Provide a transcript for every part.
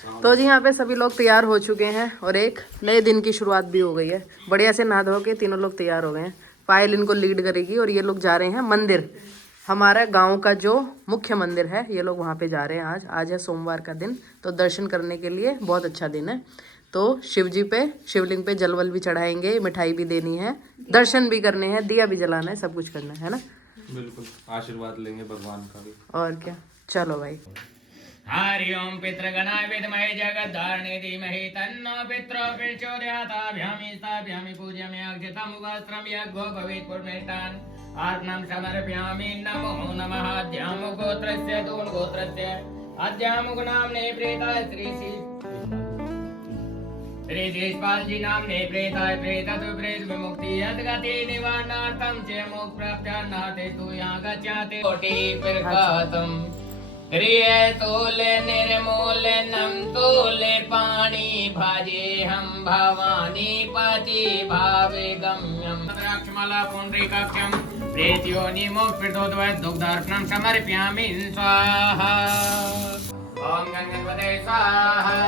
तो जी यहाँ पे सभी लोग तैयार हो चुके हैं और एक नए दिन की शुरुआत भी हो गई है। बढ़िया से नहा धो के तीनों लोग तैयार हो गए हैं। पायल इनको लीड करेगी और ये लोग जा रहे हैं मंदिर। हमारा गांव का जो मुख्य मंदिर है, ये लोग वहाँ पे जा रहे हैं। आज है सोमवार का दिन, तो दर्शन करने के लिए बहुत अच्छा दिन है। तो शिव जी पे, शिवलिंग पे जलवल भी चढ़ाएंगे, मिठाई भी देनी है, दर्शन भी करने हैं, दिया भी जलाना है, सब कुछ करना है ना। बिल्कुल, आशीर्वाद लेंगे भगवान का भी। और क्या, चलो भाई। हरि ओम पितृगणाय विद्महे जगद्धारिणे धीमहि तन्नो पितरो प्रचोदयात्। स्थापयामि पूज्यामि अक्षतं वस्त्रं यज्ञो भवेत् पुष्णेष्टान् अर्घ्नं समर्पयामि। नमो नमः। अद्यामु गोत्रस्य दून गोत्रस्य अद्यामु नाम्ने प्रेताय श्री देशपाल जी नाम्ने प्रेताय प्रेततु प्रेत विमुक्ति यद्गति निवारणार्थं च मोक्ष प्राप्त्यार्थे तु यहाँ गच्छति कोटि प्रकाशम्। प्रिय तोले निर्मूले नम तोले पानी भाजे हम भवानी पति भावे गम्यम। द्राक्षमाला पुंडरीकाक्षं प्रेत्योनि मोक्षप्रदोद्वय दुग्धार्पणं समर्पयामि स्वाहा। ओम गणपते स्वाहा।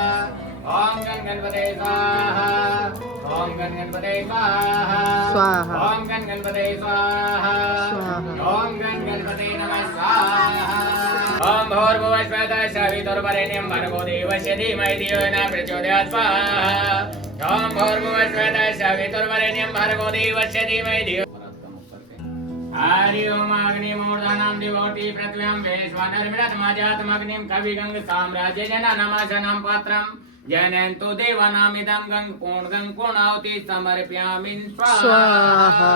ओम गणपते स्वाहा। ओम गणपते स्वाहा। स्वाहा। ओम गणपते स्वाहा। ओम गणपते नमः स्वाहा। ओम भूर्भुवः स्वः सवितुर्वरेण्यं भर्गो देवस्य धीमहि धियो यो नः प्रचोदयात् स्वाहा। ओम भूर्भुवः स्वः सवितुर्वरेण्यं भर्गो देवस्य धीमहि धियो। हरि ओम अग्निमूर्धनं दिवोति पृथिव्यां वैश्वानरमिदमजातमग्निं कविगंग साम्राज्य जननमशनं पात्रं जनयन्तु देवानामिदं गंग पूर्णाहुति समर्पयामि स्वाहा।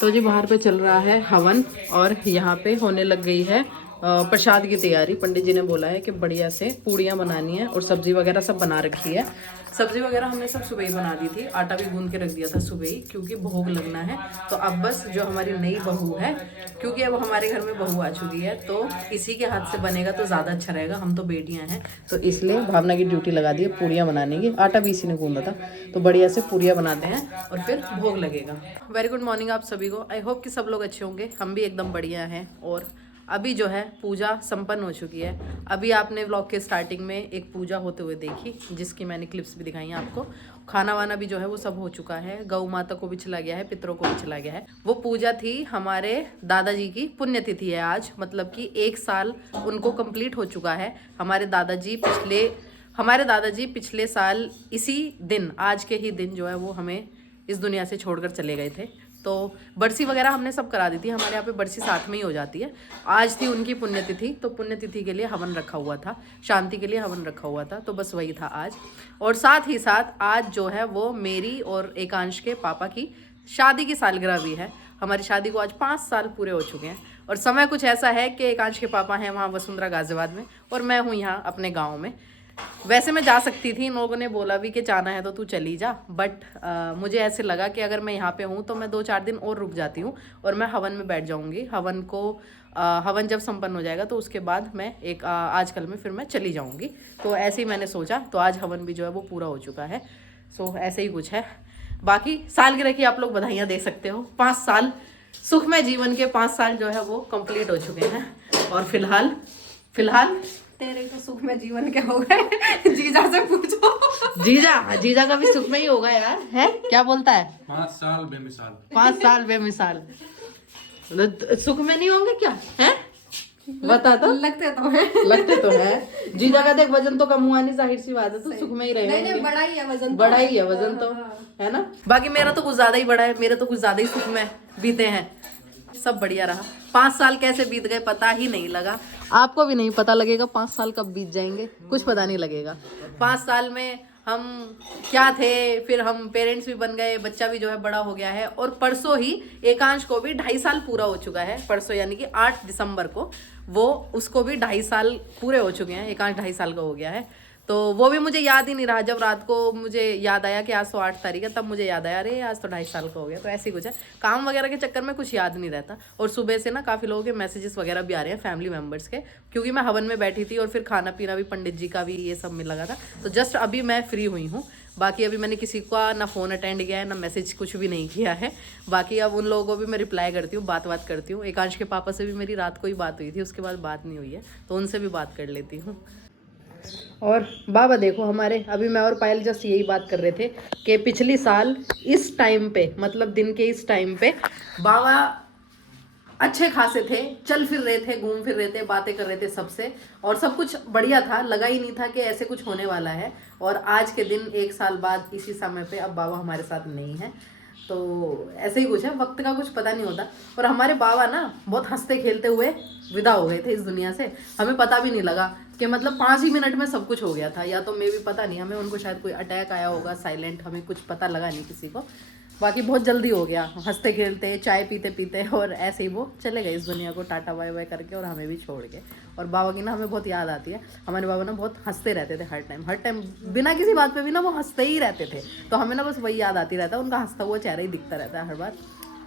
तो जी बाहर पे चल रहा है हवन और यहाँ पे होने लग गई है प्रसाद की तैयारी। पंडित जी ने बोला है कि बढ़िया से पूड़ियाँ बनानी है और सब्जी वगैरह सब बना रखी है। सब्जी वगैरह हमने सब सुबह ही बना दी थी, आटा भी गूंद के रख दिया था सुबह ही, क्योंकि भोग लगना है। तो अब बस जो हमारी नई बहू है, क्योंकि अब हमारे घर में बहू आ चुकी है, तो इसी के हाथ से बनेगा तो ज़्यादा अच्छा रहेगा। हम तो बेटियां हैं, तो इसलिए भावना की ड्यूटी लगा दी है पूड़ियाँ बनाने की। आटा भी इसी ने गूंदा था, तो बढ़िया से पूड़ियाँ बनाते हैं और फिर भोग लगेगा। वेरी गुड मॉर्निंग आप सभी को। आई होप कि सब लोग अच्छे होंगे, हम भी एकदम बढ़िया हैं। और अभी जो है पूजा संपन्न हो चुकी है। अभी आपने व्लॉग के स्टार्टिंग में एक पूजा होते हुए देखी, जिसकी मैंने क्लिप्स भी दिखाई हैं आपको। खाना वाना भी जो है वो सब हो चुका है। गौ माता को भी चला गया है, पितरों को भी चला गया है। वो पूजा थी हमारे दादाजी की पुण्यतिथि है आज, मतलब कि 1 साल उनको कंप्लीट हो चुका है। हमारे दादाजी पिछले साल इसी दिन, आज के ही दिन जो है वो हमें इस दुनिया से छोड़कर चले गए थे। तो बरसी वगैरह हमने सब करा दी थी। हमारे यहाँ पे बरसी साथ में ही हो जाती है। आज थी उनकी पुण्यतिथि, तो पुण्यतिथि के लिए हवन रखा हुआ था, शांति के लिए हवन रखा हुआ था, तो बस वही था आज। और साथ ही साथ आज जो है वो मेरी और एकांश के पापा की शादी की सालगिरह भी है। हमारी शादी को आज 5 साल पूरे हो चुके हैं। और समय कुछ ऐसा है कि एकांश के पापा हैं वहाँ वसुंधरा गाजियाबाद में और मैं हूँ यहाँ अपने गाँव में। वैसे मैं जा सकती थी, इन लोगों ने बोला भी कि जाना है तो तू चली जा, बट मुझे ऐसे लगा कि अगर मैं यहाँ पे हूँ तो मैं 2-4 दिन और रुक जाती हूँ और मैं हवन में बैठ जाऊँगी। हवन जब संपन्न हो जाएगा तो उसके बाद मैं आजकल में फिर मैं चली जाऊँगी। तो ऐसे ही मैंने सोचा, तो आज हवन भी जो है वो पूरा हो चुका है। सो ऐसे ही कुछ है। बाकी सालगिरह की आप लोग बधाइयाँ दे सकते हो। 5 साल सुखमय जीवन के 5 साल जो है वो कंप्लीट हो चुके हैं। और फिलहाल तेरे तो सुख में जीवन के हो गए। जीजा से पूछो। जीजा का भी सुख में ही होगा यार, है क्या बोलता है? 5 साल बेमिसाल। 5 साल बेमिसाल। सुख में नहीं होंगे क्या है? बता तो। लगते तो है। जीजा का देख वजन तो कम हुआ नहीं, जाहिर सी बात है, तो सुख में ही रहेंगे। नहीं, बड़ा ही है वजन। बड़ा ही है वजन तो, है ना। बाकी मेरा तो कुछ ज्यादा ही बड़ा है, मेरे तो कुछ ज्यादा ही सुख में बीते हैं। सब बढ़िया रहा। 5 साल कैसे बीत गए पता ही नहीं लगा। आपको भी नहीं पता लगेगा 5 साल कब बीत जाएंगे, कुछ पता नहीं लगेगा। 5 साल में हम क्या थे, फिर हम पेरेंट्स भी बन गए, बच्चा भी जो है बड़ा हो गया है। और परसों ही एकांश को भी 2.5 साल पूरा हो चुका है। परसों यानी कि 8 दिसंबर को उसको भी 2.5 साल पूरे हो चुके हैं। एकांश 2.5 साल का हो गया है। तो वो भी मुझे याद ही नहीं रहा। जब रात को मुझे याद आया कि आज तो 8 तारीख है, तब मुझे याद आया अरे आज तो 2.5 साल का हो गया। तो ऐसे ही कुछ है, काम वगैरह के चक्कर में कुछ याद नहीं रहता। और सुबह से ना काफ़ी लोगों के मैसेजेस वगैरह भी आ रहे हैं फैमिली मेम्बर्स के, क्योंकि मैं हवन में बैठी थी और फिर खाना पीना भी पंडित जी का भी ये सब में लगा था। तो जस्ट अभी मैं फ्री हुई हूँ। बाकी अभी मैंने किसी का ना फ़ोन अटेंड किया है ना मैसेज कुछ भी नहीं किया है। बाकी अब उन लोगों को भी मैं रिप्लाई करती हूँ, बात करती हूँ। एकांश के पापा से भी मेरी रात को ही बात हुई थी, उसके बाद बात नहीं हुई है, तो उनसे भी बात कर लेती हूँ। और बाबा देखो हमारे, अभी मैं और पायल जस्ट यही बात कर रहे थे कि पिछली साल इस टाइम पे, मतलब दिन के इस टाइम पे बाबा अच्छे खासे थे, चल फिर रहे थे, घूम फिर रहे थे, बातें कर रहे थे सबसे, और सब कुछ बढ़िया था। लगा ही नहीं था कि ऐसे कुछ होने वाला है। और आज के दिन 1 साल बाद इसी समय पे अब बाबा हमारे साथ नहीं है। तो ऐसे ही कुछ है, वक्त का कुछ पता नहीं होता। और हमारे बाबा ना बहुत हंसते खेलते हुए विदा हो गए थे इस दुनिया से। हमें पता भी नहीं लगा कि मतलब 5 ही मिनट में सब कुछ हो गया था। या तो मे भी पता नहीं, हमें उनको शायद कोई अटैक आया होगा साइलेंट, हमें कुछ पता लगा नहीं किसी को। बाकी बहुत जल्दी हो गया, हंसते खेलते चाय पीते पीते, और ऐसे ही वो चले गए इस दुनिया को टाटा बाय बाय करके, और हमें भी छोड़ के। और बाबा की ना हमें बहुत याद आती है। हमारे बाबा ना बहुत हंसते रहते थे हर टाइम बिना किसी बात पे भी ना वो हंसते ही रहते थे। तो हमें ना बस वही याद आती रहता है, उनका हंसता हुआ चेहरा ही दिखता रहता है हर बार।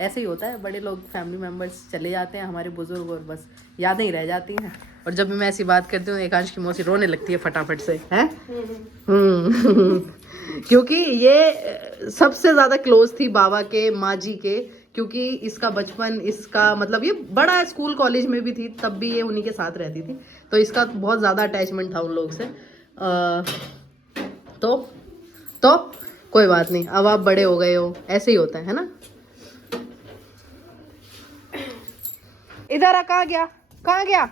ऐसे ही होता है, बड़े लोग फैमिली मेम्बर्स चले जाते हैं हमारे बुजुर्ग, और बस यादें ही रह जाती हैं। और जब भी मैं ऐसी बात करती हूँ एकांश की मौसी रोने लगती है फटाफट से, है क्योंकि ये सबसे ज़्यादा क्लोज थी बाबा के, माँ जी के। क्योंकि इसका बचपन, इसका मतलब ये बड़ा स्कूल कॉलेज में भी थी तब भी ये उन्हीं के साथ रहती थी, तो इसका बहुत ज़्यादा अटैचमेंट था उन लोग से। तो कोई बात नहीं, अब आप बड़े हो गए हो, ऐसे ही होता है ना। इधर आ, कहाँ गया, कहाँ गया,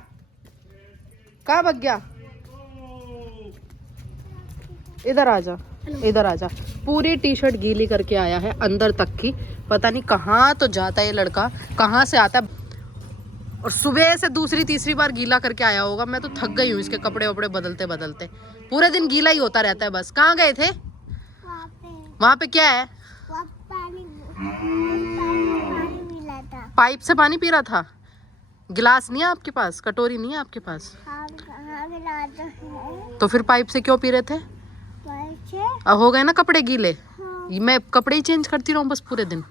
कहाँ भाग गया, इधर आ जा, इधर आ जा। पूरी टी शर्ट गीली करके आया है अंदर तक की, पता नहीं कहाँ तो जाता है ये लड़का, कहाँ से आता है। और सुबह से दूसरी तीसरी बार गीला करके आया होगा। मैं तो थक गई हूँ इसके कपड़े वपड़े बदलते बदलते, पूरे दिन गीला ही होता रहता है बस। कहाँ गए थे? वहाँ पे क्या है? पाइप से पानी पी रहा था। गिलास नहीं है आपके पास? कटोरी नहीं है आपके पास? तो फिर पाइप से क्यों पी रहे थे? अब हो गए ना कपड़े गीले। मैं कपड़े ही चेंज करती रहूं बस पूरे दिन।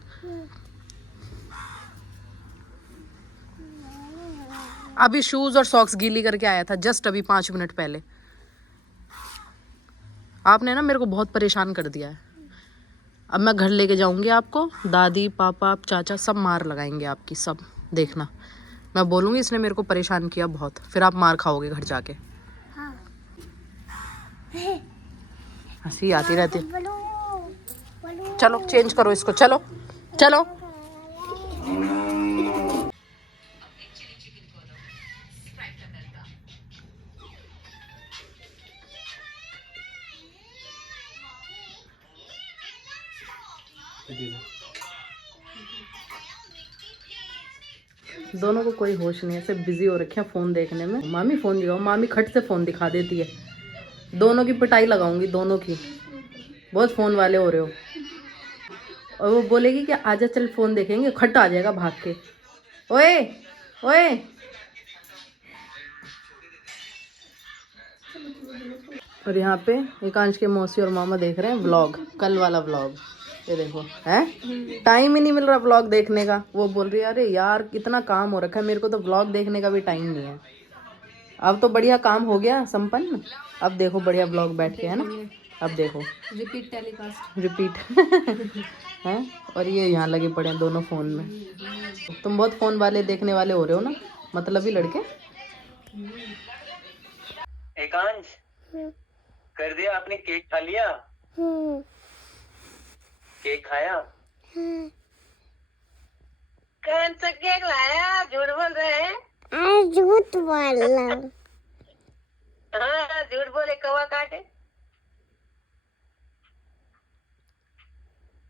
अभी शूज और सॉक्स गीली करके आया था जस्ट अभी 5 मिनट पहले। आपने ना मेरे को बहुत परेशान कर दिया है। अब मैं घर लेके जाऊंगी आपको, दादी पापा चाचा सब मार लगाएंगे आपकी, सब देखना। मैं बोलूंगी इसने मेरे को परेशान किया बहुत, फिर आप मार खाओगे घर जाके। हंसी आती रहती है। चलो चेंज करो इसको, चलो चलो। दोनों को कोई होश नहीं है, सब बिजी हो रखे हैं फोन देखने में। मामी फोन दिखाओ, मामी खट से फोन दिखा देती है। दोनों की पिटाई लगाऊंगी, दोनों की। बहुत फोन वाले हो रहे हो। और वो बोलेगी कि आजा चल फोन देखेंगे, खट आ जाएगा भाग के। ओए ओए, और यहाँ पे एकांश के मौसी और मामा देख रहे हैं व्लॉग, कल वाला व्लॉग। ये देखो, है टाइम ही नहीं मिल रहा व्लॉग देखने का। वो बोल रही है अरे यार कितना काम हो रखा है, मेरे को तो व्लॉग देखने का भी टाइम नहीं है। अब तो बढ़िया काम हो गया संपन्न। अब देखो बढ़िया व्लॉग बैठ के, है ना। अब देखो रिपीट टेलीकास्ट, रिपीट है। और ये यहाँ लगे पड़े हैं दोनों फोन में। तुम बहुत फोन वाले देखने वाले हो रहे हो ना, मतलब ही लड़के। एकांश, कर दिया आपने? केक खा लिया? केक खाया? कौन सा केक लाया? झूठ बोल रहे हैं। झूठ बोला। हाँ झूठ बोले, कौवा काटे।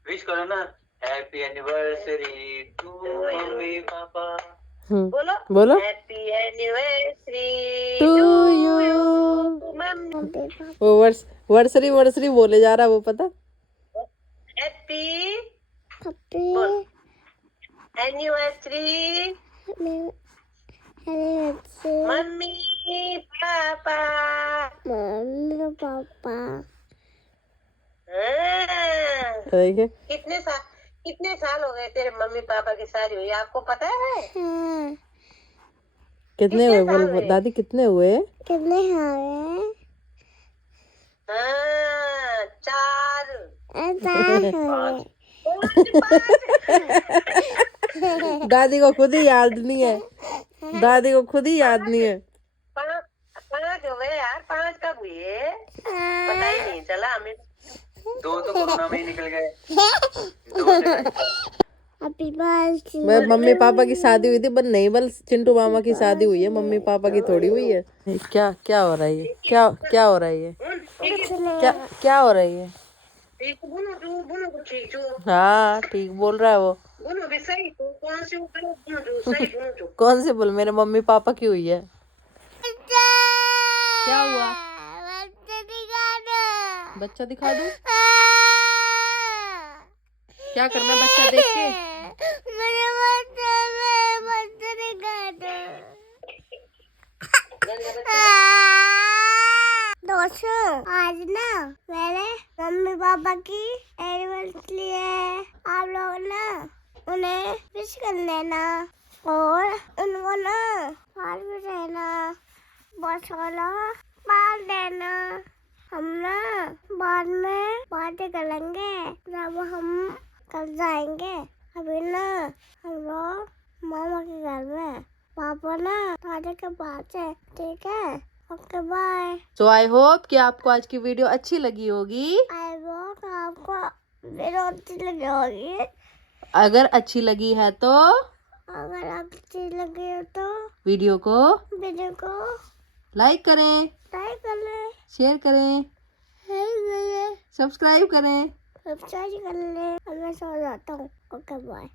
विश करो ना, happy anniversary to mummy papa. बोलो बोलो happy anniversary to to you. Mummy. वो वर्सरी वर्सरी बोले जा रहा है वो, पता। Happy happy anniversary mummy papa. Mummy मेरे पापा देखिए कितने साल हो गए तेरे मम्मी पापा की शादी हुई आपको पता है? हाँ कितने हुए बोल दादी, कितने हुए? कितने हुए? हाँ, 4 4 हुए। दादी को खुद ही याद नहीं है, दादी को खुद ही याद नहीं है। 5 हुए यार, 5 कब हुए पता ही नहीं चला हमें। 2 तो कोरोना में ही निकल गए। Happy birthday. मैं मम्मी पापा की शादी हुई थी बस, नहीं बस चिंटू मामा की शादी हुई है, मम्मी पापा की थोड़ी हुई है। क्या क्या हो रहा है ये? क्या हो रहा है ये? क्या हो रहा है ये? बुनो ठीक हाँ ठीक बोल रहा है वो। बुनो भी सही तो कौन से ऊपर बुनो सही बुनो कौन से बोल? मेरे मम्मी पापा की हुई है। क्या हुआ? बच्चा दिखा दूं? क्या करना बच्चा देख के? दोस्तों आज ना मेरे मम्मी पापा की एनिवर्सरी है। आप लोग ना उन्हें विश कर लेना और उनको ना पास भी रहना, बहुत सारा पाल देना। हम ना बाद में बातें करेंगे जब हम कल जाएंगे। अभी ना हम लोग मामा के घर में, पापा ना दादी के पास है। ठीक है, okay bye. So I hope कि आपको आज की वीडियो अच्छी लगी होगी। आई होप आपको वीडियो अच्छी लगी होगी। अगर अच्छी लगी है तो अगर अच्छी लगी हो तो वीडियो को लाइक लाइक करें, कर ले, शेयर करें, सब्सक्राइब करें। सब्सक्राइब कर ले। अब मैं सो जाता हूँ। Okay bye.